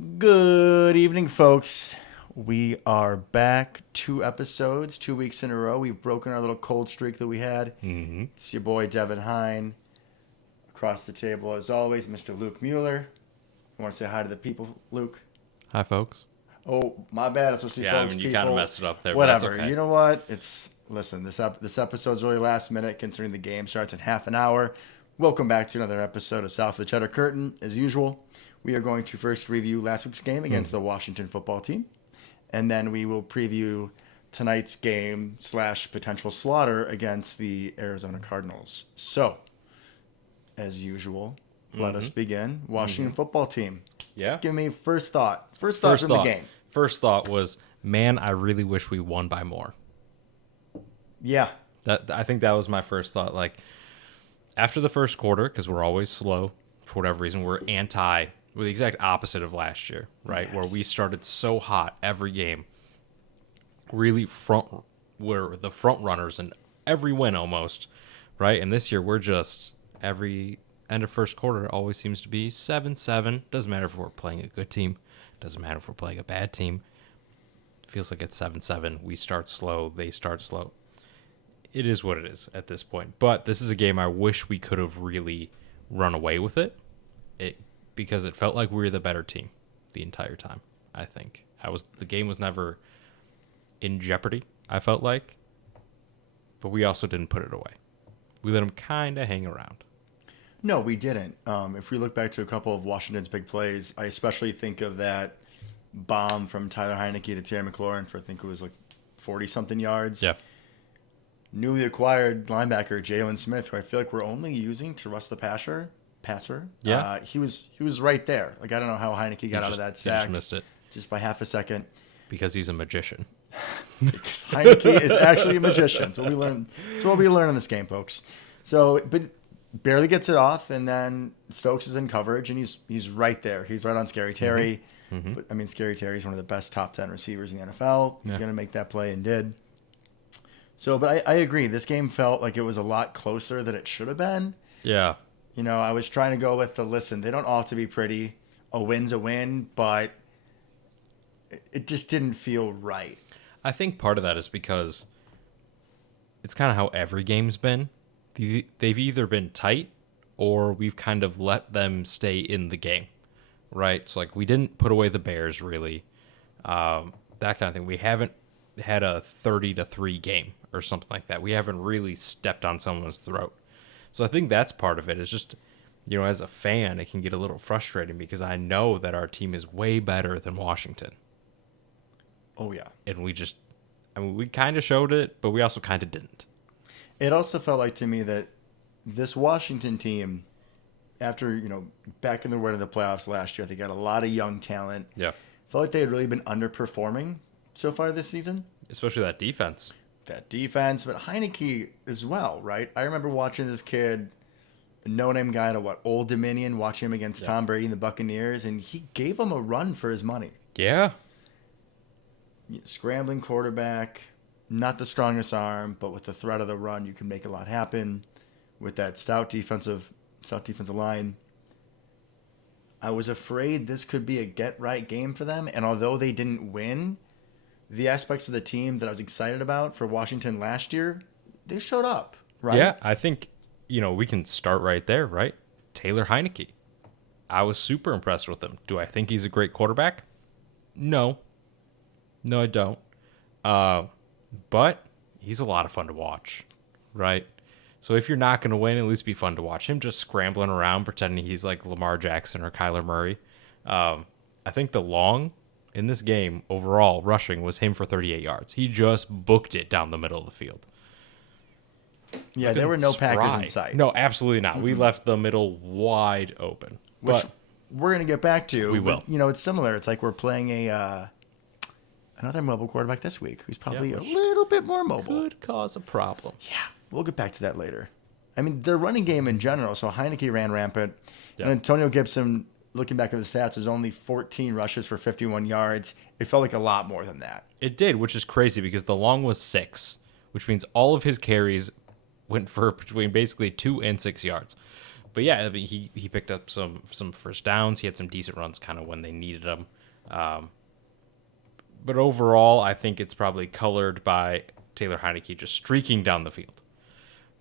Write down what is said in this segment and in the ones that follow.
Good evening, folks. We are back 2 episodes, 2 weeks in a row. We've broken our little cold streak that we had. It's your boy, Devin Hine. Across the table, as always, Mr. Luke Mueller. You want to say hi to the people, Luke? Hi, folks. Oh, my bad. It's supposed to be folks, You people. kind of messed it up there. Whatever. But that's okay. You know what? Listen, this episode's really last minute considering the game starts in half an hour. Welcome back to another episode of South of the Cheddar Curtain. As usual, we are going to first review last week's game against the Washington football team. And then we will preview tonight's game / potential slaughter against the Arizona Cardinals. So, as usual, let us begin. Washington football team. Yeah. Just give me first thought. First thought from the game. First thought was, man, I really wish we won by more. Yeah. I think that was my first thought. Like, after the first quarter, because we're always slow for whatever reason, we're the exact opposite of last year, right? Yes. Where we started so hot every game, really we're the front runners in every win almost, right? And this year we're just every end of first quarter always seems to be 7-7. Doesn't matter if we're playing a good team, doesn't matter if we're playing a bad team. It feels like it's 7-7. We start slow, they start slow. It is what it is at this point. But this is a game I wish we could have really run away with it. Because it felt like we were the better team the entire time. I think the game was never in jeopardy, I felt like, but we also didn't put it away. We let them kind of hang around. No, we didn't. If we look back to a couple of Washington's big plays, I especially think of that bomb from Tyler Heineke to Terry McLaurin for I think it was like 40-something yards. Yeah. Newly acquired linebacker Jalen Smith, who I feel like we're only using to rush the passer. Yeah. He was right there. Like, I don't know how Heineke got out of that He sack. just missed it. Just by half a second. Because he's a magician. Because Heineke is actually a magician. That's what we learn. That's what we learn in this game, folks. So, but barely gets it off, and then Stokes is in coverage, and he's right there. He's right on Scary Terry. But I mean, Scary Terry is one of the best top 10 receivers in the NFL. He's going to make that play and did. So, but I agree. This game felt like it was a lot closer than it should have been. Yeah. You know, I was trying to go with listen, they don't all have to be pretty. A win's a win, but it just didn't feel right. I think part of that is because it's kind of how every game's been. They've either been tight or we've kind of let them stay in the game, right? So, like, we didn't put away the Bears, really. That kind of thing. We haven't had a 30-3 game or something like that. We haven't really stepped on someone's throat. So I think that's part of it. It's just, as a fan, it can get a little frustrating because I know that our team is way better than Washington. Oh, yeah. And we kind of showed it, but we also kind of didn't. It also felt like to me that this Washington team, after, back in the run of the playoffs last year, they got a lot of young talent. Yeah. Felt like they had really been underperforming so far this season. Especially that defense. That defense, but Heineke as well, right? I remember watching this kid, a no-name guy to Old Dominion, watching him against Tom Brady and the Buccaneers, and he gave him a run for his money. Yeah. Scrambling quarterback, not the strongest arm, but with the threat of the run, you can make a lot happen with that stout defensive line. I was afraid this could be a get-right game for them, and although they didn't win, the aspects of the team that I was excited about for Washington last year, they showed up, right? Yeah, I think, we can start right there, right? Taylor Heineke. I was super impressed with him. Do I think he's a great quarterback? No. No, I don't. But he's a lot of fun to watch, right? So if you're not going to win, at least be fun to watch him just scrambling around, pretending he's like Lamar Jackson or Kyler Murray. I think the long in this game, overall, rushing was him for 38 yards. He just booked it down the middle of the field. Yeah, there were no Packers in sight. No, absolutely not. We left the middle wide open. Which we're going to get back to. We will. But, it's similar. It's like we're playing another mobile quarterback this week who's probably a little bit more mobile. Could cause a problem. Yeah, we'll get back to that later. I mean, their running game in general, so Heineke ran rampant. Yeah. And Antonio Gibson, looking back at the stats, there's only 14 rushes for 51 yards. It felt like a lot more than that. It did, which is crazy because the long was 6, which means all of his carries went for between basically 2 and 6 yards. But yeah, I mean, he picked up some first downs. He had some decent runs kind of when they needed them. But overall, I think it's probably colored by Taylor Heineke just streaking down the field.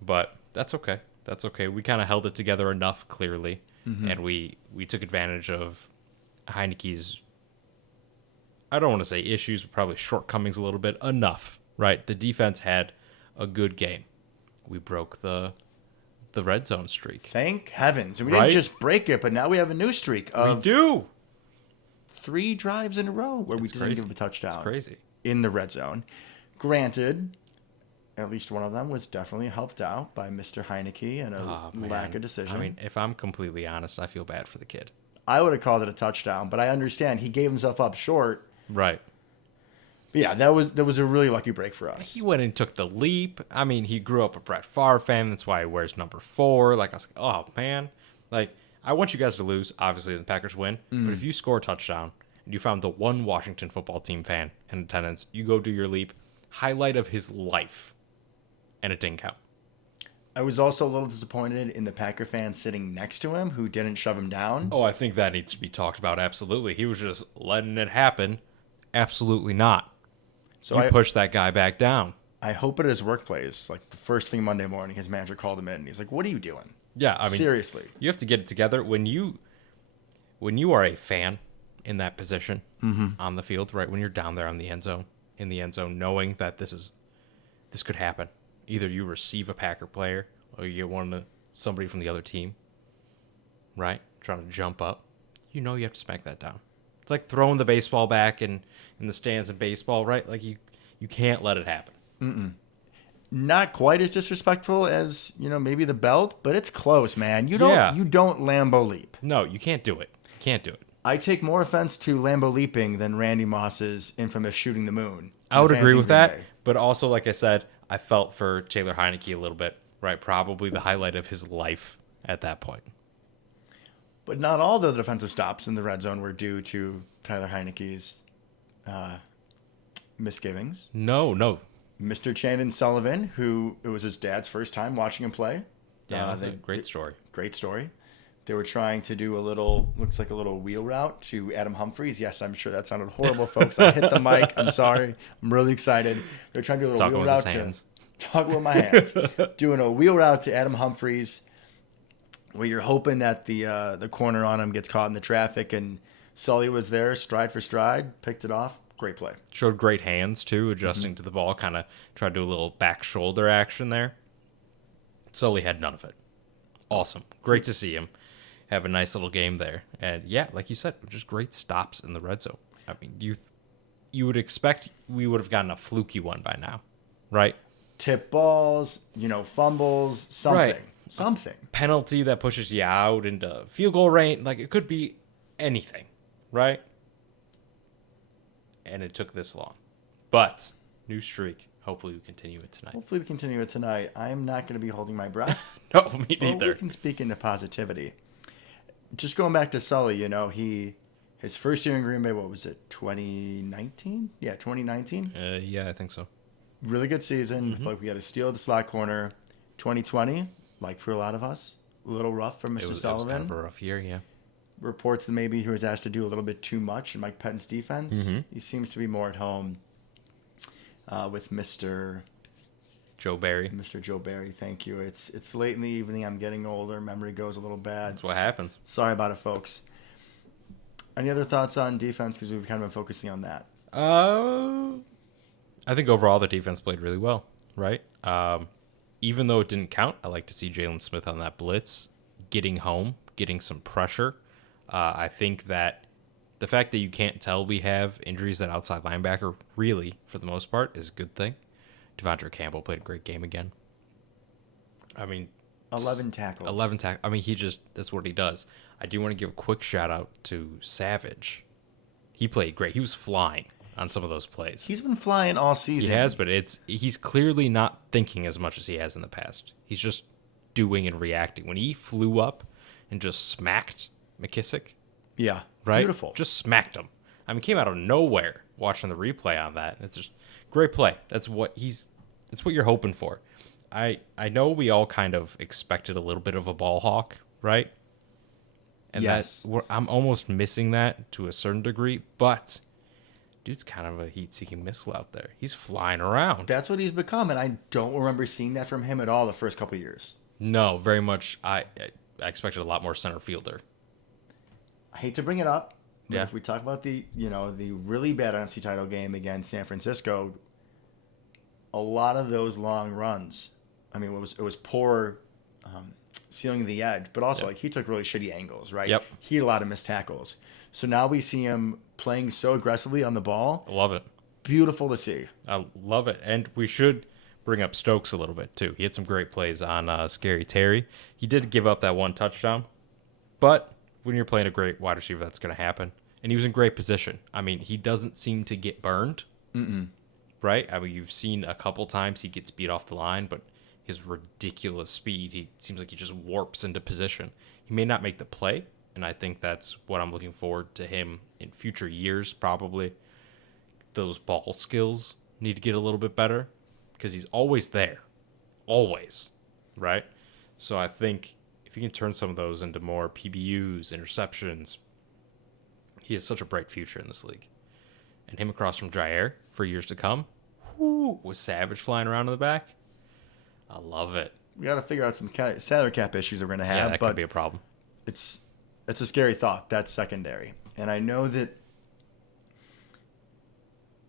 But that's okay. That's okay. We kind of held it together enough, clearly. And we took advantage of Heineke's, I don't want to say issues, but probably shortcomings a little bit. Enough, right? The defense had a good game. We broke the red zone streak. Thank heavens. And we Right? didn't just break it, but now we have a new streak We of do. 3 drives in a row where we It's didn't crazy. give a touchdown. It's crazy. In the red zone. Granted, at least one of them was definitely helped out by Mr. Heineke and a Oh, man. lack of decision. I mean, if I'm completely honest, I feel bad for the kid. I would have called it a touchdown, but I understand he gave himself up short. Right. But yeah, that was a really lucky break for us. He went and took the leap. I mean, he grew up a Brett Favre fan. That's why he wears number 4. Like, I was like, oh, man. Like, I want you guys to lose. Obviously, the Packers win. But if you score a touchdown and you found the one Washington football team fan in attendance, you go do your leap. Highlight of his life. And it didn't count. I was also a little disappointed in the Packer fan sitting next to him who didn't shove him down. Oh, I think that needs to be talked about. Absolutely. He was just letting it happen. Absolutely not. So You I push that guy back down. I hope at his workplace, like the first thing Monday morning, his manager called him in and he's like, "What are you doing?" Yeah, I mean, Seriously. you have to get it together when you are a fan in that position on the field, right? When you're down there in the end zone, knowing that this could happen. Either you receive a Packer player or you get somebody from the other team, right? Trying to jump up. You know you have to smack that down. It's like throwing the baseball back in the stands in baseball, right? Like you can't let it happen. Not quite as disrespectful as, maybe the belt, but it's close, man. You Yeah. don't Lambo leap. No, you can't do it. You can't do it. I take more offense to Lambo leaping than Randy Moss's infamous shooting the moon. to I would the fans agree in with Green that, Bay. but also, like I said, I felt for Taylor Heineke a little bit, right? Probably the highlight of his life at that point. But not all the defensive stops in the red zone were due to Tyler Heineke's misgivings. No. Mr. Chandon Sullivan, who it was his dad's first time watching him play. Yeah, that's a great story. Great story. They were trying to do looks like a little wheel route to Adam Humphries. Yes, I'm sure that sounded horrible, folks. I hit the mic. I'm sorry. I'm really excited. They're trying to do a little Talking wheel with route his hands. talking with my hands. Doing a wheel route to Adam Humphries where you're hoping that the corner on him gets caught in the traffic, and Sully was there, stride for stride, picked it off. Great play. Showed great hands, too, adjusting to the ball. Kind of tried to do a little back shoulder action there. Sully had none of it. Awesome. Great to see him have a nice little game there. And, yeah, like you said, just great stops in the red zone. I mean, you would expect we would have gotten a fluky one by now, right? Tip balls, fumbles, something. Right. Something. Penalty that pushes you out into field goal range. Like, it could be anything, right? And it took this long. But, new streak. Hopefully we continue it tonight. Hopefully we continue it tonight. I am not going to be holding my breath. No, me Well, neither. we can speak into positivity. Just going back to Sully, his first year in Green Bay, what was it, 2019? Yeah, 2019. Yeah, I think so. Really good season. Mm-hmm. Like we got to steal the slot corner. 2020, like for a lot of us, a little rough for Mr. It was Sullivan. kind of a rough year, yeah. Reports that maybe he was asked to do a little bit too much in Mike Pettine's defense. Mm-hmm. He seems to be more at home with Mr. Joe Barry. Mr. Joe Barry. Thank you. It's late in the evening. I'm getting older. Memory goes a little bad. That's what happens. Sorry about it, folks. Any other thoughts on defense? Because we've kind of been focusing on that. I think overall the defense played really well, right? Even though it didn't count, I like to see Jalen Smith on that blitz, getting home, getting some pressure. I think that the fact that you can't tell we have injuries at outside linebacker, really, for the most part, is a good thing. Devondre Campbell played a great game again. I mean, 11 tackles. 11 tackles. I mean, that's what he does. I do want to give a quick shout out to Savage. He played great. He was flying on some of those plays. He's been flying all season. He has, but he's clearly not thinking as much as he has in the past. He's just doing and reacting. When he flew up and just smacked McKissick, Yeah. right? Beautiful. Just smacked him. I mean, came out of nowhere watching the replay on that. It's just great play. That's what you're hoping for. I know we all kind of expected a little bit of a ball hawk right? And Yes. I'm almost missing that to a certain degree, but dude's kind of a heat-seeking missile out there. He's flying around. That's what he's become, and I don't remember seeing that from him at all the first couple of years. No, very much. I expected a lot more center fielder. I hate to bring it up, but Yeah. if we talk about the really bad NFC title game against San Francisco, a lot of those long runs, I mean, it was poor sealing the edge, but also like he took really shitty angles, right? Yep. He had a lot of missed tackles. So now we see him playing so aggressively on the ball. I love it. Beautiful to see. I love it. And we should bring up Stokes a little bit, too. He had some great plays on Scary Terry. He did give up that one touchdown, but when you're playing a great wide receiver, that's going to happen. And he was in great position. I mean, he doesn't seem to get burned, right? I mean, you've seen a couple times he gets beat off the line, but his ridiculous speed, he seems like he just warps into position. He may not make the play, and I think that's what I'm looking forward to him in future years, probably. Those ball skills need to get a little bit better because he's always there. Always. Right? So I think if you can turn some of those into more PBUs, interceptions, he has such a bright future in this league. And him across from Jair for years to come, with Savage flying around in the back, I love it. We got to figure out some salary cap issues that we're going to have. Yeah, that but could be a problem. it's a scary thought. That's secondary. And I know that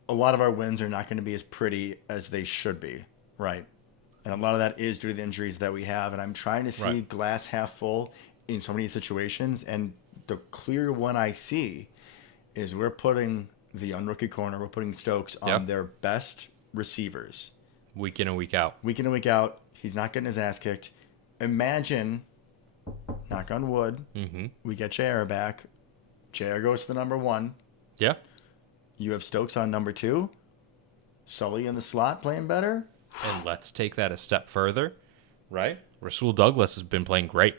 a lot of our wins are not going to be as pretty as they should be, right? And a lot of that is due to the injuries that we have. And I'm trying to see glass half full in so many situations. And the clear one I see is we're putting the unrookie corner, we're putting Stokes on their best receivers. Week in and week out. Week in and week out. He's not getting his ass kicked. Imagine, knock on wood, we get Jair back. Jair goes to the number 1. Yeah. You have Stokes on number 2. Sully in the slot playing better. And let's take that a step further, right? Rasul Douglas has been playing great,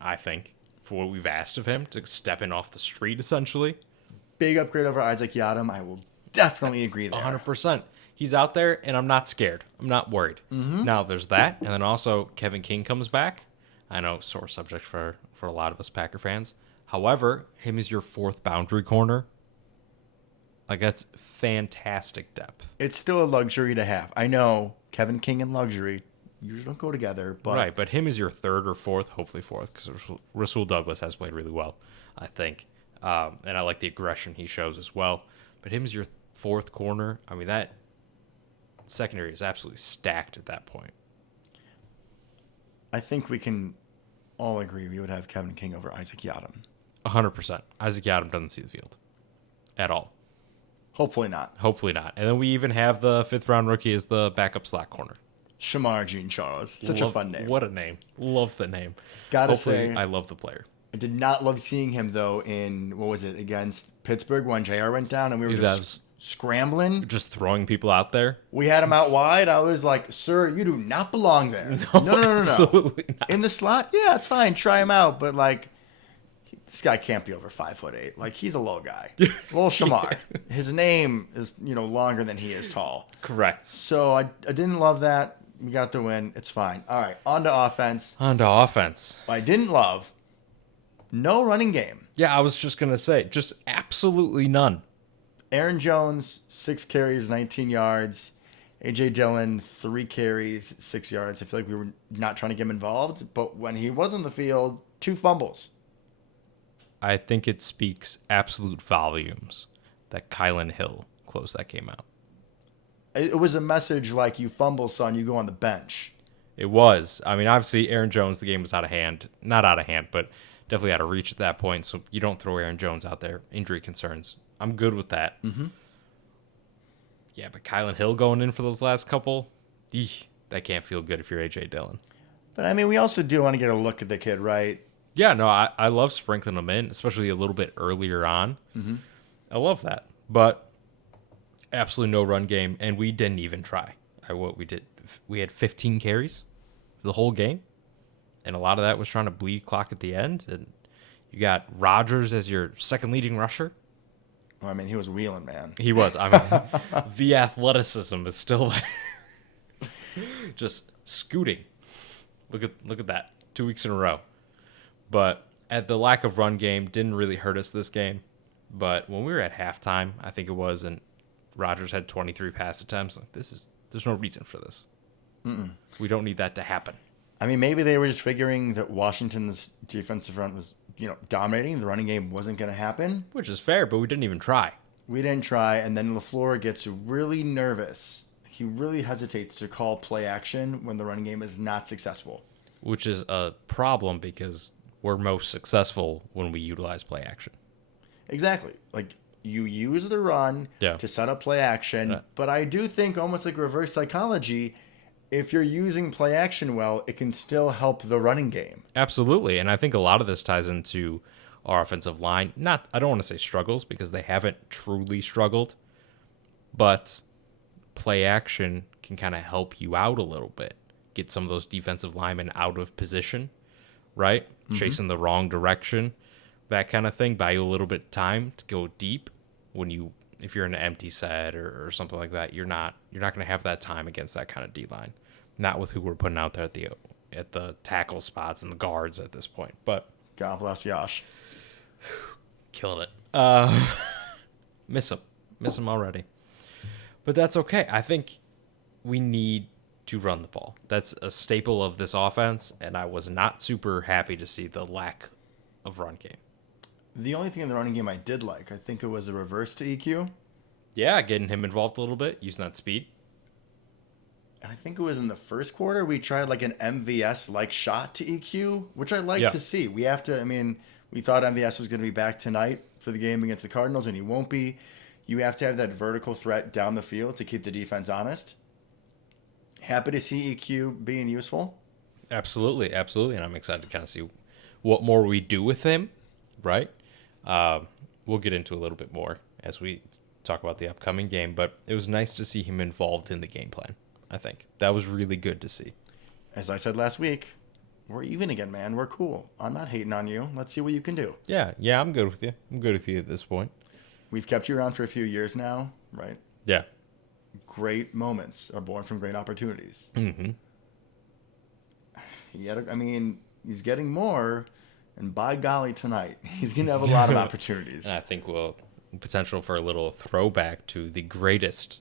I think, for what we've asked of him to step in off the street, essentially. Big upgrade over Isaac Yiadom. I will definitely agree there. 100%. He's out there, and I'm not scared. I'm not worried. Now, there's that, and then also Kevin King comes back. I know, sore subject for a lot of us Packer fans. However, him as your 4th boundary corner, like, that's fantastic depth. It's still a luxury to have. I know Kevin King and luxury usually don't go together. But Right, but him as your 3rd or 4th, hopefully 4th, because Rasul Douglas has played really well, I think. And I like the aggression he shows as well. But him as your 4th corner, I mean, that secondary is absolutely stacked at that point. I think we can all agree we would have Kevin King over Isaac Yiadom. 100%. Isaac Yiadom doesn't see the field at all. Hopefully not. Hopefully not. And then we even have the 5th-round rookie as the backup slot corner. Shamar Jean-Charles. Such a fun name. What a name. Love the name. Gotta Hopefully, say, I love the player. I did not love seeing him, though, in, what was it, against Pittsburgh when JR went down and we were just scrambling. Just throwing people out there. We had him out wide. I was like, sir, you do not belong there. No. Absolutely not. In the slot? Yeah, it's fine. Try him out. But, like, this guy can't be over 5'8". Like, he's a low guy. Little Shamar. His name is, longer than he is tall. Correct. So I didn't love that. We got the win. It's fine. All right, on to offense. I didn't love no running game. Yeah, I was just going to say, just absolutely none. Aaron Jones, 6 carries, 19 yards. A.J. Dillon, 3 carries, 6 yards. I feel like we were not trying to get him involved, but when he was on the field, 2 fumbles. I think it speaks absolute volumes that Kylan Hill closed that game out. It was a message like, you fumble, son, you go on the bench. It was. I mean, obviously, Aaron Jones, the game was out of hand. Not out of hand, but definitely out of reach at that point, so you don't throw Aaron Jones out there. Injury concerns. I'm good with that. Mm-hmm. Yeah, but Kylan Hill going in for those last couple, that can't feel good if you're A.J. Dillon. But, I mean, we also do want to get a look at the kid, right? Yeah, no, I love sprinkling them in, especially a little bit earlier on. Mm-hmm. I love that. But absolutely no run game, and we didn't even try. We had 15 carries the whole game, and a lot of that was trying to bleed clock at the end. And you got Rodgers as your second leading rusher. Well, I mean, he was wheeling, man. He was. I mean, the athleticism is still just scooting. Look at that. 2 weeks in a row. But at the lack of run game didn't really hurt us this game. But when we were at halftime, I think it was, and Rodgers had 23 pass attempts, like, there's no reason for this. We don't need that to happen. I mean, maybe they were just figuring that Washington's defensive front was, dominating. The running game wasn't going to happen. Which is fair, but we didn't even try. We didn't try, and then LaFleur gets really nervous. He really hesitates to call play action when the running game is not successful. Which is a problem because we're most successful when we utilize play action. Exactly. Like, you use the run to set up play action, but I do think almost like reverse psychology, if you're using play action well, it can still help the running game. Absolutely, and I think a lot of this ties into our offensive line. I don't want to say struggles because they haven't truly struggled, but play action can kind of help you out a little bit. Get some of those defensive linemen out of position, right? Mm-hmm. Chasing the wrong direction, that kind of thing. Buy you a little bit of time to go deep if you're in an empty set or something like that. You're not going to have that time against that kind of D line. Not with who we're putting out there at the tackle spots and the guards at this point. But God bless Josh. Killing it. Miss him already. But that's okay. I think we need to run the ball. That's a staple of this offense, and I was not super happy to see the lack of run game. The only thing in the running game I did like, I think it was a reverse to EQ. Yeah, getting him involved a little bit, using that speed. And I think it was in the first quarter we tried like an MVS-like shot to EQ, which I like to see. We thought MVS was going to be back tonight for the game against the Cardinals, and he won't be. You have to have that vertical threat down the field to keep the defense honest. Happy to see EQ being useful. Absolutely, absolutely. And I'm excited to kind of see what more we do with him, right? We'll get into a little bit more as we talk about the upcoming game, but it was nice to see him involved in the game plan, I think. That was really good to see. As I said last week, we're even again, man. We're cool. I'm not hating on you. Let's see what you can do. Yeah, I'm good with you. I'm good with you at this point. We've kept you around for a few years now, right? Yeah. Great moments are born from great opportunities. Mm-hmm. He's getting more, and by golly, tonight, he's going to have a lot of opportunities. I think we'll potential for a little throwback to the greatest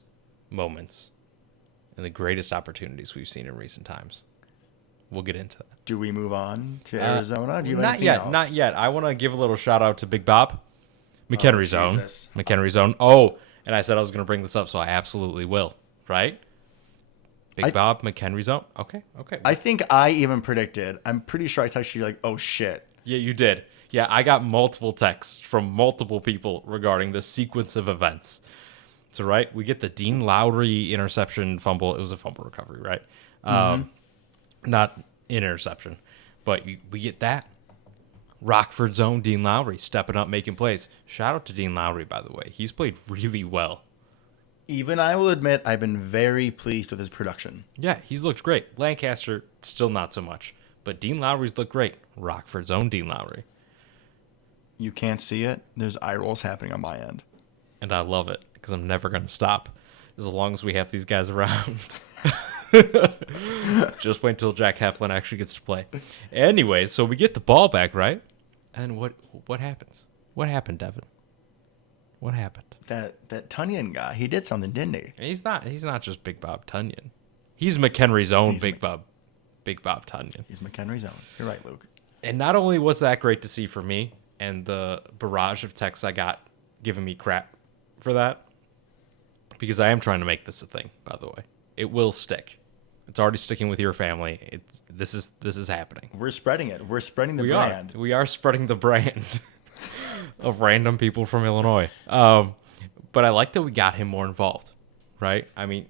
moments and the greatest opportunities we've seen in recent times. We'll get into that. Do we move on to Arizona? Do you have not anything yet, else? Not yet. I want to give a little shout out to Big Bob. McHenry Zone. Jesus. McHenry Zone. Oh, and I said I was going to bring this up, so I absolutely will. Right? Bob, McHenry Zone. Okay. I think I even predicted. I'm pretty sure I texted you like, oh, shit. Yeah, you did. Yeah, I got multiple texts from multiple people regarding the sequence of events. So, right, we get the Dean Lowry interception fumble. It was a fumble recovery, right? Not interception. But we get that. Rockford Zone, Dean Lowry stepping up, making plays. Shout out to Dean Lowry, by the way. He's played really well. Even I will admit I've been very pleased with his production. Yeah, he's looked great. Lancaster, still not so much. But Dean Lowry's looked great. Rockford Zone, Dean Lowry. You can't see it. There's eye rolls happening on my end. And I love it because I'm never going to stop as long as we have these guys around. Just wait until Jack Heflin actually gets to play. Anyway, so we get the ball back, right? And what happens? What happened, Devin? What happened? That Tunyon guy, he did something, didn't he? He's not just Big Bob Tunyon. He's McHenry's own Big Bob Tunyon. He's McHenry's own. You're right, Luke. And not only was that great to see for me and the barrage of texts I got giving me crap for that, because I am trying to make this a thing, by the way. It will stick. It's already sticking with your family. This is happening. We're spreading it. We're spreading the brand. We are spreading the brand of random people from Illinois. But I like that we got him more involved, right? I mean,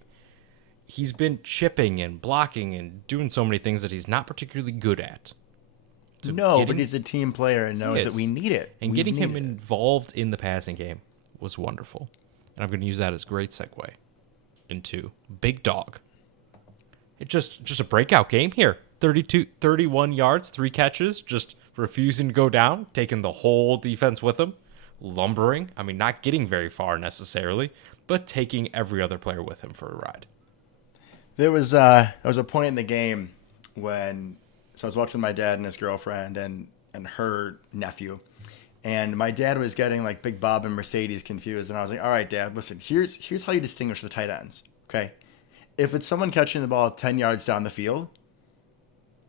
he's been chipping and blocking and doing so many things that he's not particularly good at. So but he's a team player and knows that we need it. And getting him involved in the passing game was wonderful. And I'm going to use that as a great segue into Big Dog. It's just a breakout game here. 31 yards, 3 catches, just refusing to go down, taking the whole defense with him, lumbering. I mean, not getting very far necessarily, but taking every other player with him for a ride. There was a point in the game when I was watching with my dad and his girlfriend, and and her nephew. And my dad was getting like Big Bob and Mercedes confused. And I was like, all right, Dad, listen, here's how you distinguish the tight ends. Okay. If it's someone catching the ball 10 yards down the field,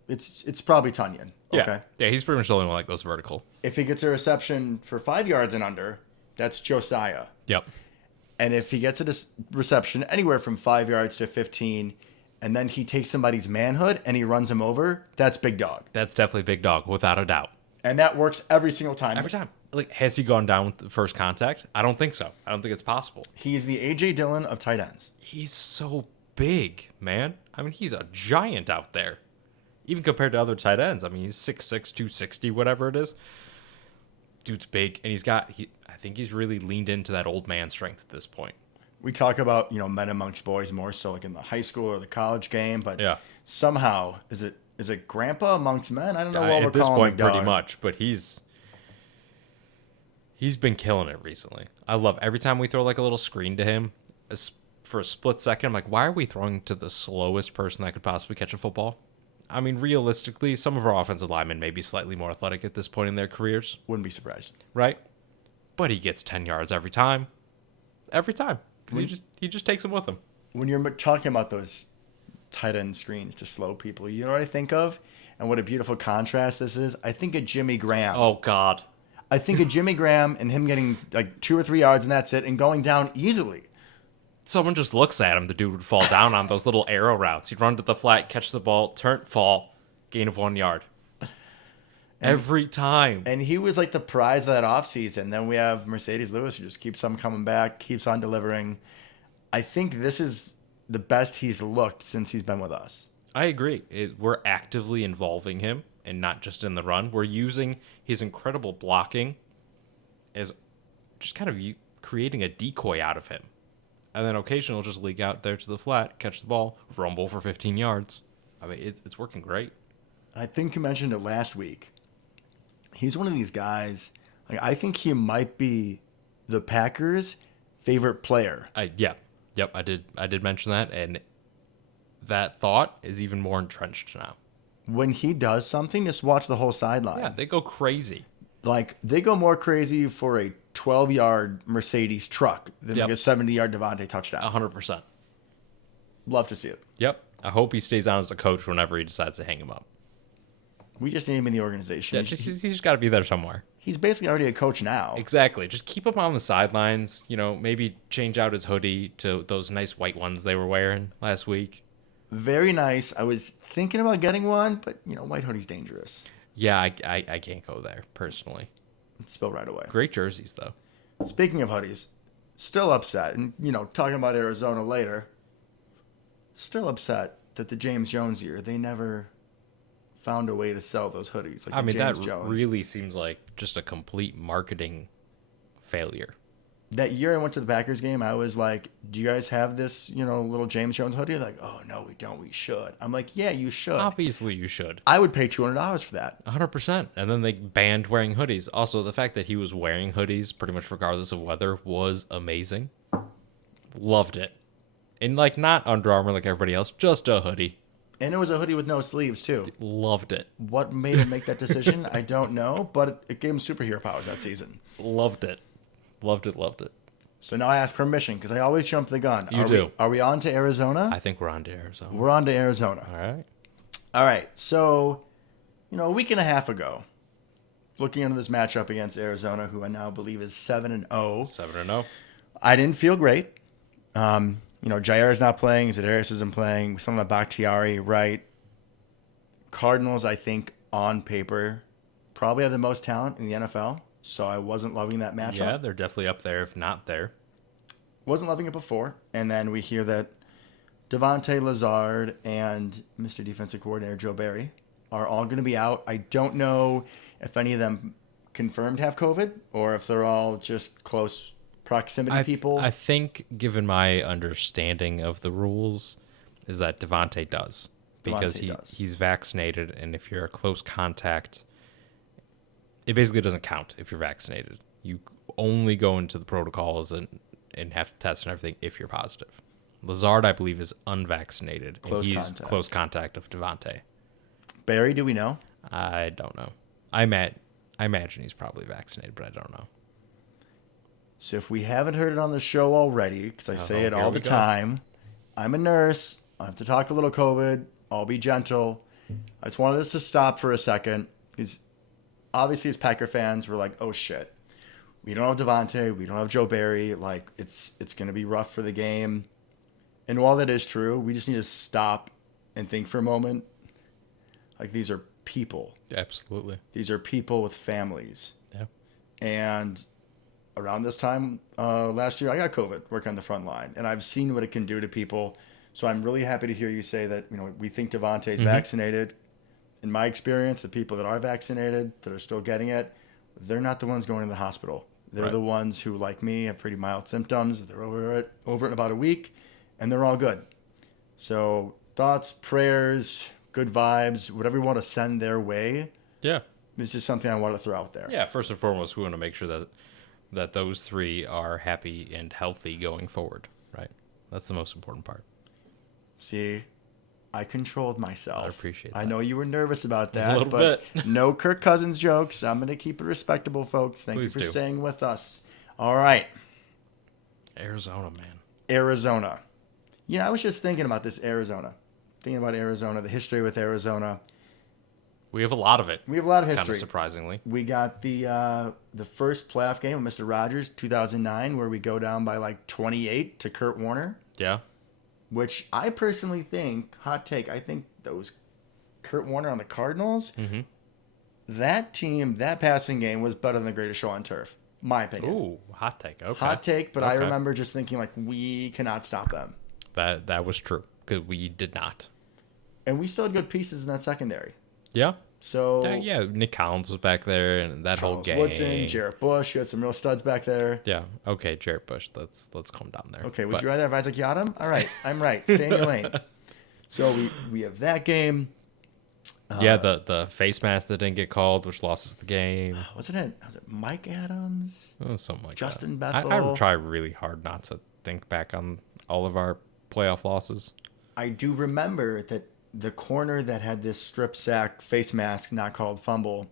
it's probably Tunyon. Okay. Yeah, he's pretty much the only one that goes vertical. If he gets a reception for 5 yards and under, that's Josiah. Yep. And if he gets a reception anywhere from 5 yards to 15, and then he takes somebody's manhood and he runs him over, that's Big Dog. That's definitely Big Dog, without a doubt. And that works every single time. Every time. Like, has he gone down with the first contact? I don't think so. I don't think it's possible. He's the A.J. Dillon of tight ends. He's so big, man. I mean, he's a giant out there. Even compared to other tight ends. I mean, he's 6'6", 260, whatever it is. Dude's big, and I think he's really leaned into that old man strength at this point. We talk about, men amongst boys more so like in the high school or the college game, but Yeah. somehow is it grandpa amongst men? I don't know what we're At this calling point, Big Dog. pretty much, but he's been killing it recently. I love every time we throw like a little screen to him for a split second. I'm like, why are we throwing to the slowest person that could possibly catch a football? I mean, realistically, some of our offensive linemen may be slightly more athletic at this point in their careers, Wouldn't be surprised. right? But he gets 10 yards every time. Every time. Because he just takes them with him. When you're talking about those tight end screens to slow people, you know what I think of? And what a beautiful contrast this is? I think of Jimmy Graham. Oh, God. I think of Jimmy Graham and him getting like 2 or 3 yards and that's it, and going down easily. Someone just looks at him, the dude would fall down on those little arrow routes. He'd run to the flat, catch the ball, turn, fall, gain of 1 yard. Every time. And he was like the prize of that offseason. Then we have Mercedes Lewis who just keeps on coming back, keeps on delivering. I think this is the best he's looked since he's been with us. I agree. We're actively involving him and not just in the run. We're using his incredible blocking as just kind of creating a decoy out of him. And then occasionally he'll just leak out there to the flat, catch the ball, rumble for 15 yards. I mean, it's working great. I think you mentioned it last week. He's one of these guys, like I think he might be the Packers' favorite player. Yep, I did mention that, and that thought is even more entrenched now. When he does something, just watch the whole sideline. Yeah, they go crazy. Like, they go more crazy for a 12-yard Mercedes truck than like a 70-yard Devontae touchdown. 100%. Love to see it. Yep. I hope he stays on as a coach whenever he decides to hang him up. We just need him in the organization. Yeah, he's just got to be there somewhere. He's basically already a coach now. Exactly. Just keep him on the sidelines. Maybe change out his hoodie to those nice white ones they were wearing last week. Very nice. I was thinking about getting one, but, white hoodie's dangerous. Yeah, I can't go there, personally. It'd spill right away. Great jerseys, though. Speaking of hoodies, still upset. And, talking about Arizona later, still upset that the James Jones year, they never found a way to sell those hoodies. Like James Jones. Really seems like just a complete marketing failure. That year I went to the Packers game, I was like, do you guys have this, little James Jones hoodie? They're like, oh, no, we don't. We should. I'm like, yeah, you should. Obviously, you should. I would pay $200 for that. 100%. And then they banned wearing hoodies. Also, the fact that he was wearing hoodies pretty much regardless of weather was amazing. Loved it. And, not Under Armour like everybody else, just a hoodie. And it was a hoodie with no sleeves, too. Loved it. What made him make that decision, I don't know, but it gave him superhero powers that season. Loved it. Loved it. So now I ask permission, because I always jump the gun. You do. Are we on to Arizona? I think we're on to Arizona. We're on to Arizona. All right. So, a week and a half ago, looking into this matchup against Arizona, who I now believe is 7-0. 7-0. I didn't feel great. Jair's not playing. Zedarius isn't playing. Some of Bakhtiari, right? Cardinals, I think, on paper, probably have the most talent in the NFL. So I wasn't loving that matchup. Yeah, they're definitely up there, if not there. Wasn't loving it before. And then we hear that Devontae Lazard and Mr. Defensive Coordinator Joe Barry are all going to be out. I don't know if any of them confirmed have COVID or if they're all just close proximity people. I think, given my understanding of the rules, is that Devontae does. Because he's vaccinated, and if you're a close contact, it basically doesn't count if you're vaccinated. You only go into the protocols and have to test and everything if you're positive. Lazard, I believe, is unvaccinated. Close contact of Devontae. Barry, do we know? I don't know. I imagine he's probably vaccinated, but I don't know. So if we haven't heard it on the show already, because I say it all the time, I'm a nurse. I have to talk a little COVID. I'll be gentle. I just wanted us to stop for a second. Because obviously as Packer fans, we're like, oh shit. We don't have Devontae. We don't have Joe Barry. Like, it's going to be rough for the game. And while that is true, we just need to stop and think for a moment. Like, these are people. Absolutely. These are people with families. Yeah. And around this time last year, I got COVID working on the front line. And I've seen what it can do to people. So I'm really happy to hear you say that, we think Devontae's vaccinated. In my experience, the people that are vaccinated, that are still getting it, they're not the ones going to the hospital. They're the ones who, like me, have pretty mild symptoms. They're over it in about a week, and they're all good. So thoughts, prayers, good vibes, whatever you want to send their way. Yeah. This is something I want to throw out there. Yeah, first and foremost, we want to make sure that those three are happy and healthy going forward, right? That's the most important part. See, I controlled myself. I appreciate that. I know you were nervous about that, A little but bit. no Kirk Cousins jokes. I'm going to keep it respectable, folks. Thank Please you for do. staying with us. All right. Arizona, man. Arizona. I was just thinking about this Arizona. Thinking about Arizona, the history with Arizona. We have a lot of it. We have a lot of Kind history. of surprisingly. We got the first playoff game with Mr. Rogers, 2009, where we go down by like 28 to Kurt Warner. Yeah. Which I personally think, hot take, I think those Kurt Warner on the Cardinals, that team, that passing game was better than the greatest show on turf. My opinion. Ooh, hot take. Okay. Hot take, but I Okay. remember just thinking like we cannot stop them. That was true because we did not. And we still had good pieces in that secondary. Yeah. So Yeah. Nick Collins was back there, and that whole Charles game. Woodson, Jarrett Bush, you had some real studs back there. Yeah. Okay, Jarrett Bush. Let's calm down there. Okay, would But- you rather have Isaac Yadam? All right, I'm right. Stay in your lane. So we have that game. Yeah, the face mask that didn't get called, which lost us the game. Was it Mike Adams? Something like Justin that. Bethel? I would try really hard not to think back on all of our playoff losses. I do remember that the corner that had this strip sack face mask not called fumble,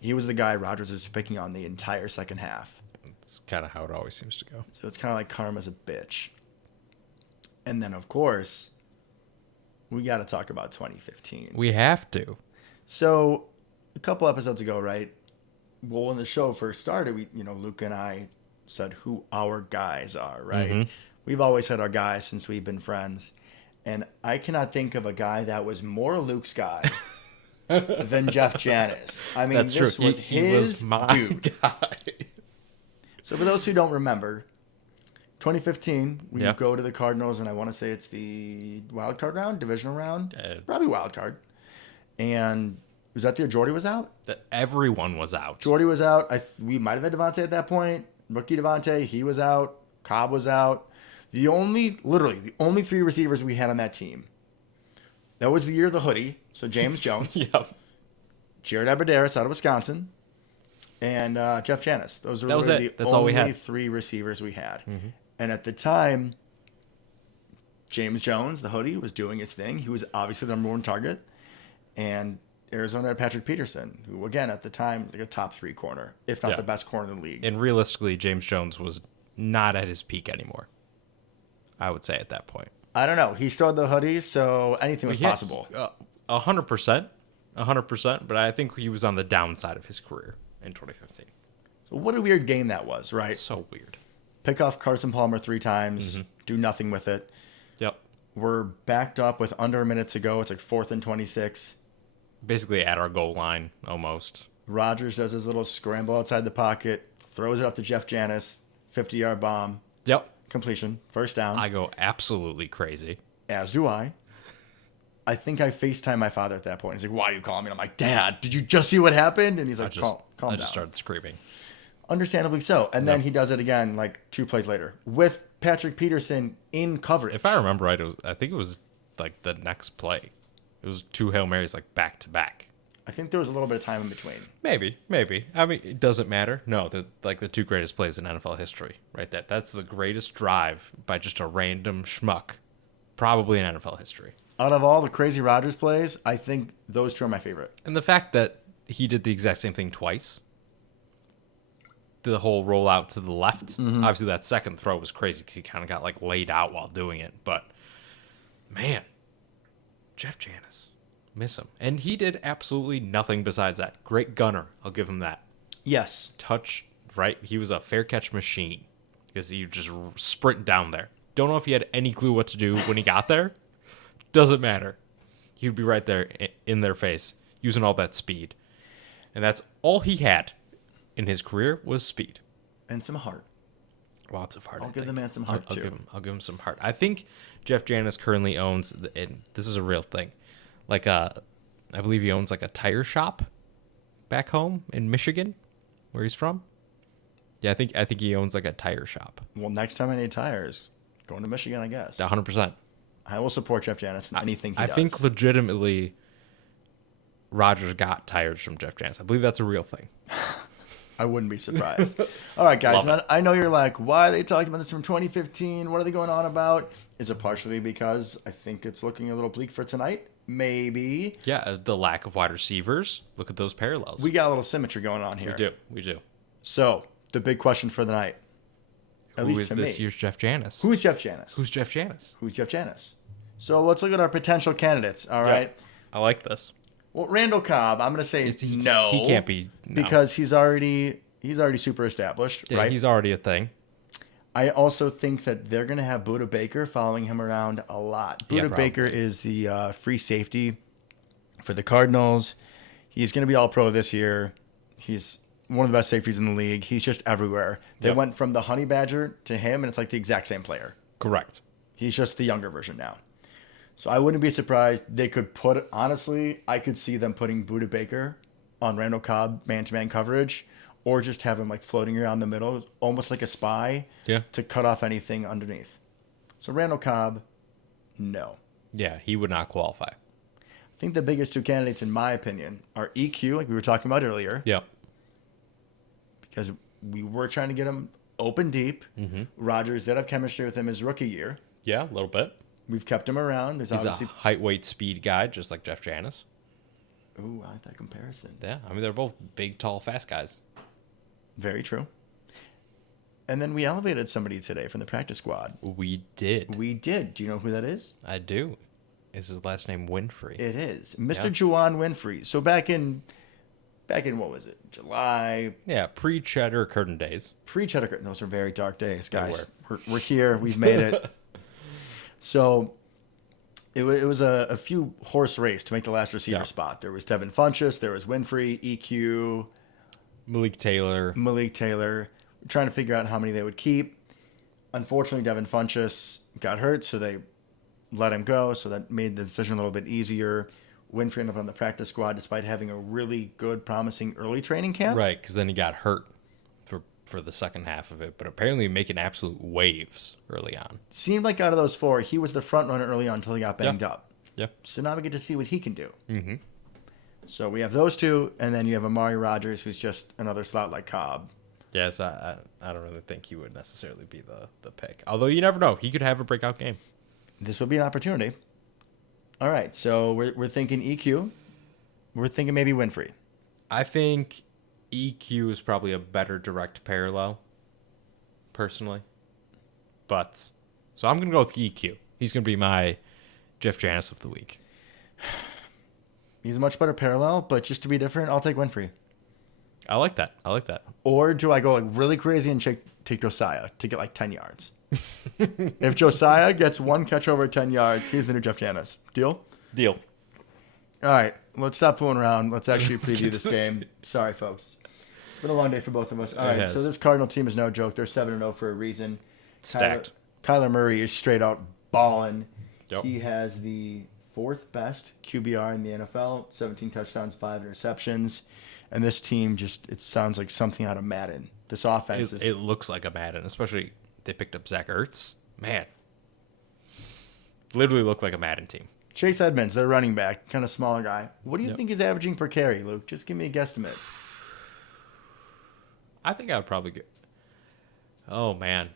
he was the guy Rodgers was picking on the entire second half. It's kind of how it always seems to go. So it's kind of like karma's a bitch. And then, of course, we got to talk about 2015. We have to. So a couple episodes ago, right? Well, when the show first started, Luke and I said who our guys are, right? We've always had our guys since we've been friends. And I cannot think of a guy that was more Luke's guy than Jeff Janis. I mean, That's this true. was He his was my dude. guy. So for those who don't remember, 2015, we Yeah. go to the Cardinals, and I want to say it's the wild card round, divisional round, probably wild card. And was that the year Jordy was out? Everyone was out. Jordy was out. We might have had Devontae at that point. Rookie Devontae, he was out. Cobb was out. Literally, the only three receivers we had on that team. That was the year of the hoodie. So James Jones, Yep. Jared Abbrederis out of Wisconsin, and Jeff Janis. Those were That was really it. the That's all we only had. three receivers we had. And at the time, James Jones, the hoodie, was doing his thing. He was obviously the number one target. And Arizona had Patrick Peterson, who, again, at the time, was like a top three corner, if not Yeah. the best corner in the league. And realistically, James Jones was not at his peak anymore. I would say at that point. I don't know. He still had the hoodie, so anything was possible. 100%. 100%. But I think he was on the downside of his career in 2015. So what a weird game that was, right? It's so weird. Pick off Carson Palmer 3 times, do nothing with it. Yep. We're backed up with under a minute to go. It's like 4th and 26. Basically at our goal line, almost. Rodgers does his little scramble outside the pocket, throws it up to Jeff Janis, 50-yard bomb, Yep. completion, first down. I go absolutely crazy. As do I. I think I FaceTime my father at that point. He's like, "Why are you calling me?" And I'm like, "Dad, did you just see what happened?" And he's like, calm I down. just started screaming. Understandably so. And then he does it again like 2 plays later with Patrick Peterson in coverage. If I remember right, I think it was like the next play. It was 2 Hail Marys like back to back. I think there was a little bit of time in between. Maybe. I mean, it doesn't matter. No, the 2 greatest plays in NFL history, right? That's the greatest drive by just a random schmuck, probably in NFL history. Out of all the crazy Rodgers plays, I think those 2 are my favorite. And the fact that he did the exact same thing twice. The whole rollout to the left. Obviously, that second throw was crazy because he kind of got like laid out while doing it. But man, Jeff Janis, miss him, and he did absolutely nothing besides that. Great gunner, I'll give him that. Yes. Touch right. He was a fair catch machine because he just sprint down there. Don't know if he had any clue what to do when he got there. Doesn't matter. He would be right there in their face using all that speed, and that's all he had in his career was speed And some heart. Lots of heart. I'll give the man some heart, too. I'll give him some heart. I think Jeff Janis currently owns, and this is a real thing, like I believe he owns like a tire shop back home in Michigan, where he's from. Yeah, I think he owns like a tire shop. Well, next time I need tires, going to Michigan, I guess. 100%. I will support Jeff Janis in anything he does. I think legitimately Rodgers got tires from Jeff Janis. I believe that's a real thing. I wouldn't be surprised. All right, guys. Now, I know you're like, why are they talking about this from 2015? What are they going on about? Is it partially because I think it's looking a little bleak for tonight? Maybe. Yeah, the lack of wide receivers. Look at those parallels. We got a little symmetry going on here. We do. So, the big question for the night. Who is this year's Jeff Janis? Who's Jeff Janis? Who's Jeff Janis? Who's Jeff Janis? So, let's look at our potential candidates, all right? I like this. Well, Randall Cobb, I'm going to say no. He can't be. No. Because he's already super established, right? He's already a thing. I also think that they're going to have Budda Baker following him around a lot. Budda Baker is the free safety for the Cardinals. He's going to be all pro this year. He's one of the best safeties in the league. He's just everywhere. They went from the Honey Badger to him, and it's like the exact same player. Correct. He's just the younger version now. So I wouldn't be surprised. They could put, honestly, I could see them putting Budda Baker on Randall Cobb man-to-man coverage, or just have him like floating around the middle, almost like a spy, to cut off anything underneath. So Randall Cobb, no. Yeah, he would not qualify. I think the biggest two candidates, in my opinion, are EQ, like we were talking about earlier. Yeah. Because we were trying to get him open deep. Mm-hmm. Rodgers did have chemistry with him his rookie year. Yeah, a little bit. We've kept him around. He's obviously a height, weight, speed guy, just like Jeff Janis. Ooh, I like that comparison. Yeah, I mean, they're both big, tall, fast guys. Very true. And then we elevated somebody today from the practice squad. We did. Do you know who that is? I do. Is his last name Winfrey? It is. Mr. Juwan Winfrey. So back in what was it? July. Yeah, pre-Cheddar Curtain days. Pre-Cheddar Curtain. Those were very dark days, guys. We're here. We've made it. So it was a few horse race to make the last receiver spot. There was Devin Funchess. There was Winfrey, EQ. Malik Taylor. We're trying to figure out how many they would keep. Unfortunately, Devin Funchess got hurt, so they let him go. So that made the decision a little bit easier. Winfrey ended up on the practice squad despite having a really good, promising early training camp. Right, because then he got hurt for the second half of it, but apparently making absolute waves early on. Seemed like out of those four, he was the front runner early on until he got banged up. Yeah. So now we get to see what he can do. Mm-hmm. So we have those two, and then you have Amari Rodgers, who's just another slot like Cobb. Yes, I don't really think he would necessarily be the pick. Although you never know. He could have a breakout game. This would be an opportunity. All right, so we're thinking EQ. We're thinking maybe Winfrey. I think EQ is probably a better direct parallel, personally. But, so I'm going to go with EQ. He's going to be my Jeff Janis of the week. He's a much better parallel, but just to be different, I'll take Winfrey. I like that. Or do I go like really crazy and take Josiah to get like 10 yards? If Josiah gets one catch over 10 yards, he's the new Jeff Janis. Deal? Deal. All right, let's stop fooling around. Let's actually preview this game. Sorry, folks. It's been a long day for both of us. All right, so this Cardinal team is no joke. They're 7-0 for a reason. Stacked. Kyler Murray is straight out balling. Yep. He has the fourth best QBR in the NFL, 17 touchdowns, 5 interceptions. And this team it sounds like something out of Madden. This offense It looks like a Madden, especially they picked up Zach Ertz. Man. Literally looked like a Madden team. Chase Edmonds, their running back, kind of smaller guy. What do you think he's averaging per carry, Luke? Just give me a guesstimate. I think I would probably get... Oh, man.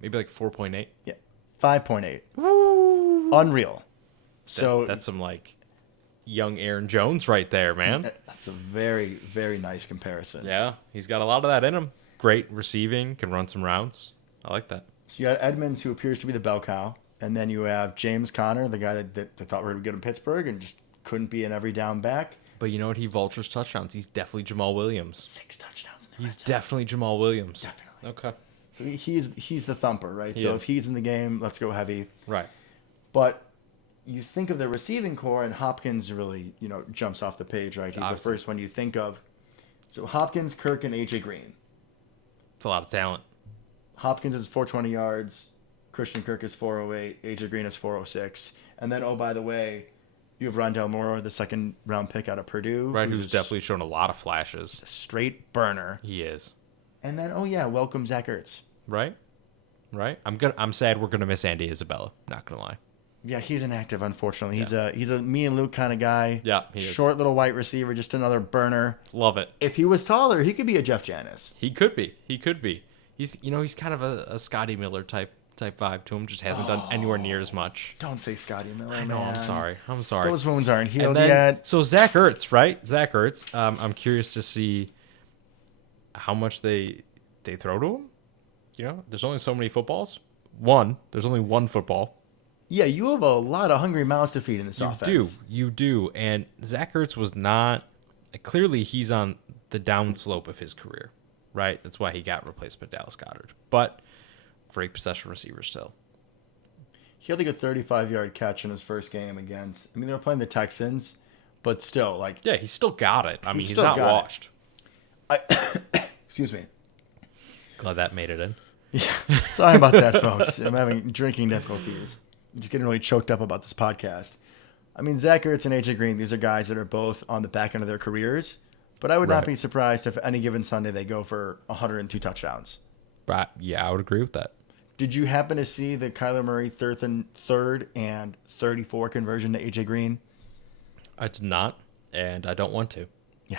Maybe like 4.8. Yeah, 5.8. Woo! Unreal. So that's some like young Aaron Jones right there, man. That's a very, very nice comparison. Yeah, he's got a lot of that in him. Great receiving, can run some routes. I like that. So you got Edmonds, who appears to be the bell cow, and then you have James Conner, the guy that they thought were going to get in Pittsburgh and just couldn't be an every down back. But you know what? He vultures touchdowns. He's definitely Jamal Williams. 6 touchdowns in the He's red zone. definitely Jamal Williams. Definitely. Okay. So he's the thumper, right? So if he's in the game, let's go heavy. Right. But you think of the receiving core, and Hopkins really, jumps off the page, right? He's Obviously. the first one you think of. So Hopkins, Kirk, and A.J. Green. It's a lot of talent. Hopkins is 420 yards. Christian Kirk is 408. A.J. Green is 406. And then, oh, by the way, you have Rondell Moore, the second-round pick out of Purdue. Right, who's definitely shown a lot of flashes. a straight burner. He is. And then, oh, yeah, welcome Zach Ertz. Right? I'm sad we're gonna miss Andy Isabella. Not gonna lie. Yeah, he's inactive, unfortunately. He's a me and Luke kind of guy. Yeah, he is. Short little white receiver, just another burner. Love it. If he was taller, he could be a Jeff Janis. He could be. He's he's kind of a Scotty Miller type vibe to him. Just hasn't done anywhere near as much. Don't say Scotty Miller, I know. man. I'm sorry. Those wounds aren't healed And then, yet. so Zach Ertz, right? Zach Ertz. I'm curious to see how much they throw to him. There's only so many footballs. There's only one football. Yeah, you have a lot of hungry mouths to feed in this offense. You do. And Zach Ertz was not. Clearly, he's on the downslope of his career, right? That's why he got replaced by Dallas Goedert. But great possession receiver still. He had like a 35-yard catch in his first game against. They were playing the Texans, but still, Yeah, he still got it. I mean, he's still not got it. washed. Excuse me. Glad that made it in. Yeah, sorry about that, folks. I'm having drinking difficulties. I'm just getting really choked up about this podcast. Zach Ertz and A.J. Green, these are guys that are both on the back end of their careers, but I would not be surprised if any given Sunday they go for 102 touchdowns. Right. Yeah, I would agree with that. Did you happen to see the Kyler Murray third and 34 conversion to A.J. Green? I did not, and I don't want to. Yeah.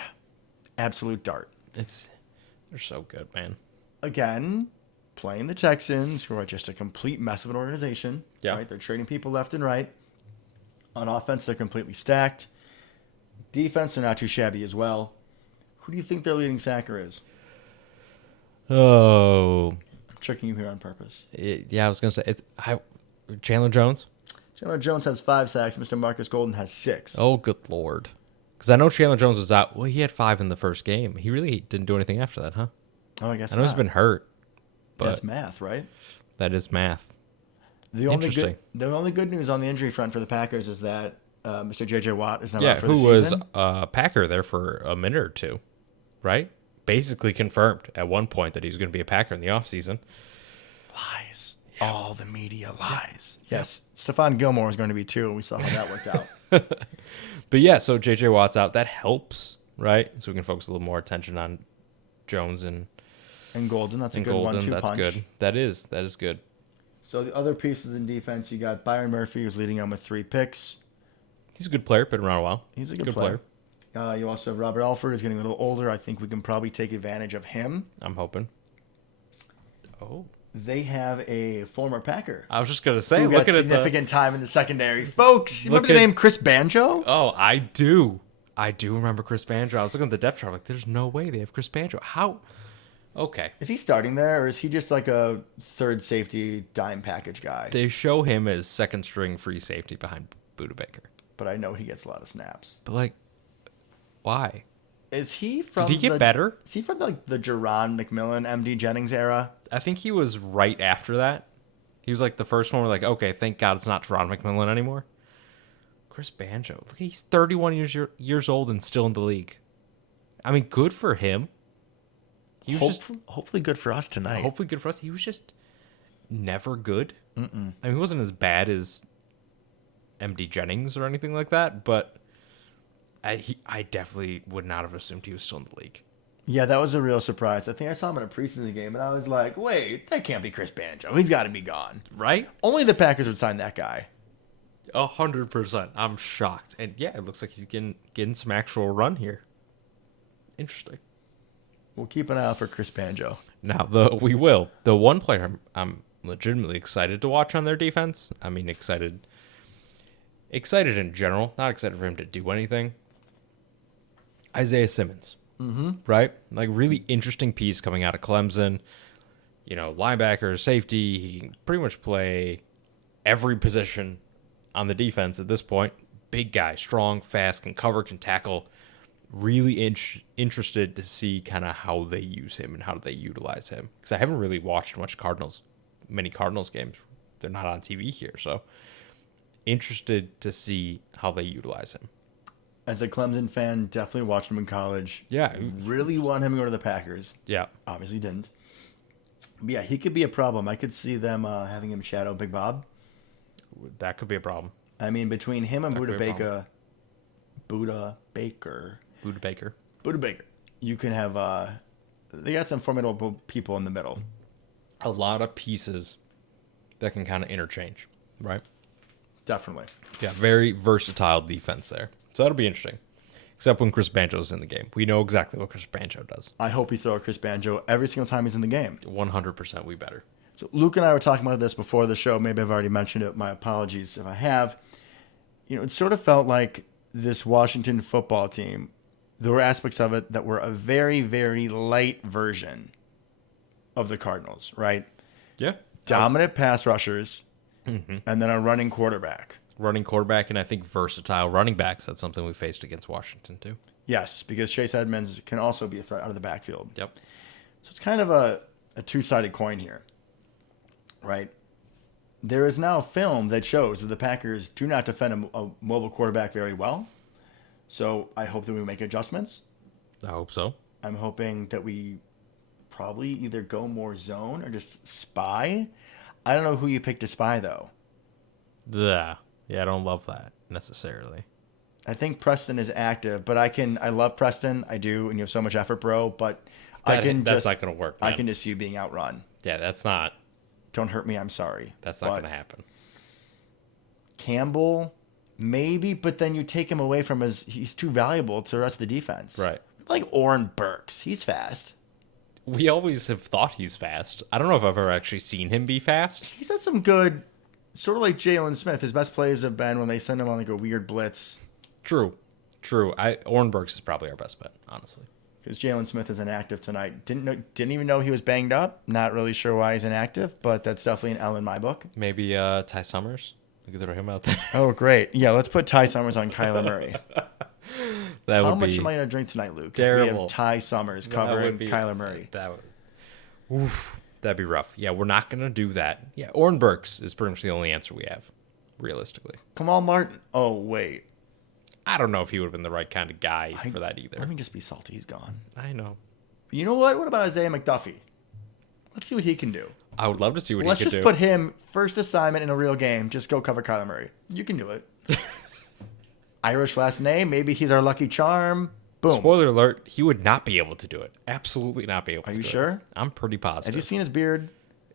Absolute dart. They're so good, man. Again, playing the Texans, who are just a complete mess of an organization. Yeah. Right? They're trading people left and right. On offense, they're completely stacked. Defense, they're not too shabby as well. Who do you think their leading sacker is? Oh. I'm tricking you here on purpose. Yeah, I was going to say, Chandler Jones? Chandler Jones has 5 sacks. Mr. Marcus Golden has 6. Oh, good Lord. Because I know Chandler Jones was out. Well, he had 5 in the first game. He really didn't do anything after that, huh? Oh, I guess I know he's been hurt, but that's math, right? that is math. The only Interesting. good news on the injury front for the Packers is that Mr. J.J. Watt is now Yeah, out for the who was season. Packer there for a minute or two, right? Basically confirmed at one point that he was going to be a Packer in the offseason. Lies. All the media lies. Yes, Stephon Gilmore is going to be too, and we saw how that worked out. But yeah, so J.J. Watt's out. That helps, right? So we can focus a little more attention on Jones and Golden, that's a good Golden. 1-2 That's punch. good. That is good. So the other pieces in defense, you got Byron Murphy, who's leading them with 3 picks. He's a good player. Been around a while. He's a good player. You also have Robert Alford, who's getting a little older. I think we can probably take advantage of him. I'm hoping. Oh. They have a former Packer. I was just going to say, Who got looking at significant time in the secondary. Folks, you remember the Look at- name Chris Banjo? Oh, I do. I do remember Chris Banjo. I was looking at the depth chart. Like, there's no way they have Chris Banjo. How? Okay. Is he starting there, or is he just like a third safety dime package guy? They show him as second string free safety behind Buda Baker. But I know he gets a lot of snaps. But, like, why? Is he from Did he get better? Is he from the Jerron McMillan, MD Jennings era? I think he was right after that. He was like the first one. We're like, okay, thank God it's not Teron McMillan anymore. Chris Banjo. Look, he's 31 years old and still in the league. I mean, good for him. He was Hopefully good for us tonight. hopefully good for us. He was just never good. I mean, he wasn't as bad as MD Jennings or anything like that, but I definitely would not have assumed he was still in the league. Yeah, that was a real surprise. I think I saw him in a preseason game, and I was like, wait, that can't be Chris Banjo. He's got to be gone. Right? Only the Packers would sign that guy. 100%. I'm shocked. And yeah, it looks like he's getting some actual run here. Interesting. We'll keep an eye out for Chris Banjo. Now, we will. The one player I'm legitimately excited to watch on their defense. I mean, excited Excited in general, not excited for him to do anything. Isaiah Simmons, right? Like really interesting piece coming out of Clemson. Linebacker, safety. He can pretty much play every position on the defense at this point. Big guy, strong, fast, can cover, can tackle. Really interested to see kind of how they use him and how they utilize him, because I haven't really watched many Cardinals games. They're not on TV here, so interested to see how they utilize him. As a Clemson fan, definitely watched him in college. Yeah. Really want him to go to the Packers. Yeah. Obviously didn't. But yeah, he could be a problem. I could see them having him shadow Big Bob. That could be a problem. I mean, between him and That could be a problem. Buda Baker, you can have, they got some formidable people in the middle. A lot of pieces that can kind of interchange, right? Definitely. Yeah, very versatile defense there. So that'll be interesting. Except when Chris Banjo's in the game. We know exactly what Chris Banjo does. I hope we throw Chris Banjo every single time he's in the game. 100% we better. So Luke and I were talking about this before the show. Maybe I've already mentioned it. My apologies if I have. It sort of felt like this Washington football team, there were aspects of it that were a very, very light version of the Cardinals, right? Yeah. Dominant pass rushers, and then a running quarterback. Running quarterback, and I think versatile running backs. That's something we faced against Washington, too. Yes, because Chase Edmonds can also be a threat out of the backfield. Yep. So it's kind of a two-sided coin here, right? There is now film that shows that the Packers do not defend a mobile quarterback very well. So I hope that we make adjustments. I hope so. I'm hoping that we probably either go more zone or just spy. I don't know who you picked to spy, though. Yeah, I don't love that necessarily. I think Preston is active, but I love Preston. I do, and you have so much effort, bro. But That's not going to work, man. I can just see you being outrun. Yeah, that's not. Don't hurt me, I'm sorry. That's not going to happen. Campbell, maybe, but then you take him away from he's too valuable to the rest of the defense. Right. Like Oren Burks. He's fast. We always have thought he's fast. I don't know if I've ever actually seen him be fast. He's had some good, sort of like Jalen Smith. His best plays have been when they send him on like a weird blitz. True. Oren Burks is probably our best bet, honestly. Because Jalen Smith is inactive tonight. Didn't even know he was banged up. Not really sure why he's inactive, but that's definitely an L in my book. Maybe Ty Summers. We could throw him out there. Oh, great. Yeah, let's put Ty Summers on Kyler Murray. How much am I going to drink tonight, Luke? Terrible. We have Ty Summers covering Kyler Murray. That'd be rough. Yeah, we're not going to do that. Yeah, Oren Burks is pretty much the only answer we have, realistically. Kamal Martin. Oh, wait. I don't know if he would have been the right kind of guy for that either. Let me just be salty. He's gone. I know. You know what? What about Isaiah McDuffie? Let's see what he can do. I would love to see what he could do. Let's just put him first assignment in a real game. Just go cover Kyler Murray. You can do it. Irish last name. Maybe he's our lucky charm. Boom. Spoiler alert, he would not be able to do it. Absolutely not be able to do it. Are you sure? I'm pretty positive. Have you seen his beard?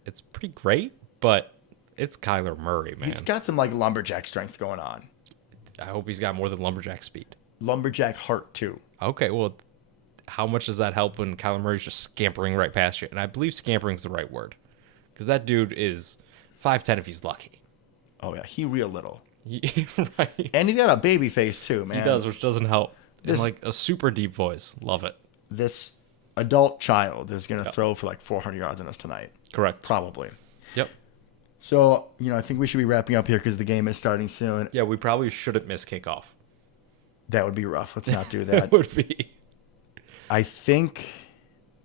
It's pretty great, but it's Kyler Murray, man. He's got some like lumberjack strength going on. I hope he's got more than lumberjack speed. Lumberjack heart, too. Okay, well, how much does that help when Kyler Murray's just scampering right past you? And I believe scampering's the right word. Because that dude is 5'10" if he's lucky. Oh, yeah. He real little. Right. And he's got a baby face, too, man. He does, which doesn't help. And like a super deep voice. Love it. This adult child is going to throw for like 400 yards on us tonight. Correct. Probably. Yep. So, I think we should be wrapping up here because the game is starting soon. Yeah, we probably shouldn't miss kickoff. That would be rough. Let's not do that. That would be. I think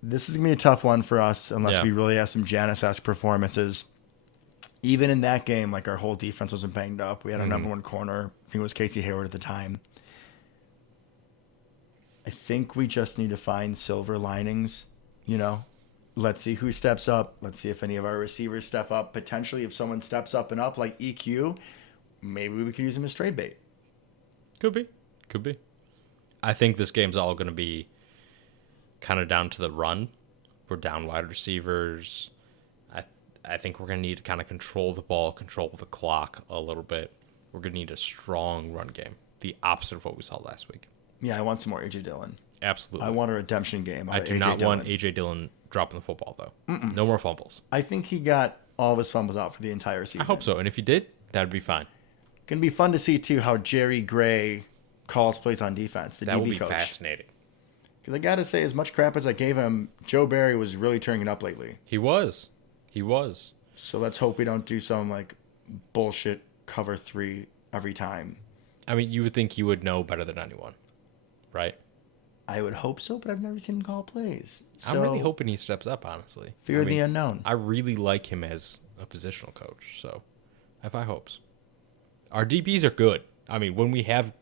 this is going to be a tough one for us unless we really have some Janis-esque performances. Even in that game, like our whole defense wasn't banged up. We had our number one corner. I think it was Casey Hayward at the time. I think we just need to find silver linings, Let's see who steps up. Let's see if any of our receivers step up. Potentially, if someone steps up and up like EQ, maybe we could use him as trade bait. Could be. I think this game's all going to be kind of down to the run. We're down wide receivers. I think we're going to need to kind of control the ball, control the clock a little bit. We're going to need a strong run game. The opposite of what we saw last week. Yeah, I want some more A.J. Dillon. Absolutely. I want a redemption game. I do not want A.J. Dillon dropping the football, though. No more fumbles. I think he got all of his fumbles out for the entire season. I hope so. And if he did, that would be fine. Going to be fun to see, too, how Jerry Gray calls plays on defense, the That DB will be coach. fascinating. Because I got to say, as much crap as I gave him, Joe Barry was really turning it up lately. He was. So let's hope we don't do some, like, bullshit cover 3 every time. I mean, you would think he would know better than anyone, right? I would hope so, but I've never seen him call plays. So, I'm really hoping he steps up, honestly. Fear of the unknown. I really like him as a positional coach, so I have high hopes. Our DBs are good. I mean, when we have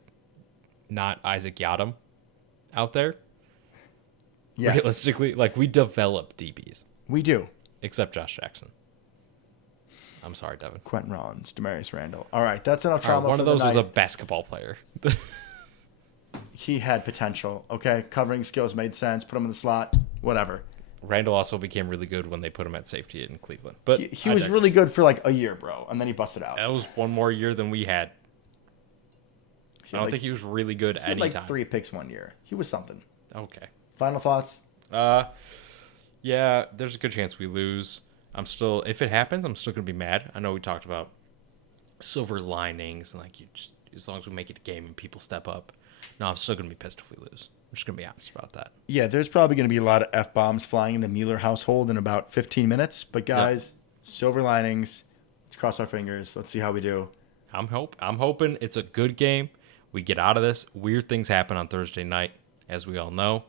not Isaac Yadam out there, Yes, realistically, like, we develop DBs, we do. except Josh Jackson. I'm sorry, Devin. Quentin Rollins, Demarius Randall. All right, that's enough All trauma right, one for of those the was a night. basketball player. He had potential. Okay, covering skills made sense. Put him in the slot. Whatever. Randall also became really good when they put him at safety in Cleveland. But He was really good for like a year, bro, and then he busted out. That was one more year than we had. He I don't had, think he was really good he had anytime. like 3 picks 1 year. He was something. Okay. Final thoughts? Yeah, there's a good chance we lose. If it happens, I'm still gonna be mad. I know we talked about silver linings and as long as we make it a game and people step up. No, I'm still gonna be pissed if we lose. I'm just gonna be honest about that. Yeah, there's probably going to be a lot of F-bombs flying in the Mueller household in about 15 minutes. But guys, silver linings. Let's cross our fingers. Let's see how we do. I'm hoping it's a good game. We get out of this. Weird things happen on Thursday night, as we all know.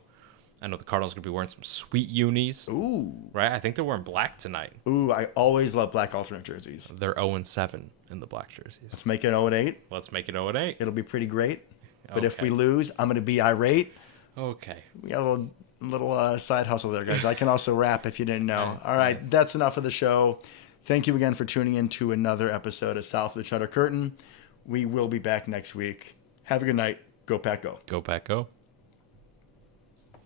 I know the Cardinals are going to be wearing some sweet unis. Ooh. Right? I think they're wearing black tonight. Ooh, I always love black alternate jerseys. They're 0-7 in the black jerseys. Let's make it 0-8. Let's make it 0-8. It'll be pretty great. But if Okay. we lose, I'm going to be irate. Okay. We got a little side hustle there, guys. I can also rap if you didn't know. All right, that's enough of the show. Thank you again for tuning in to another episode of South of the Cheddar Curtain. We will be back next week. Have a good night. Go Pack Go. Go Pack Go.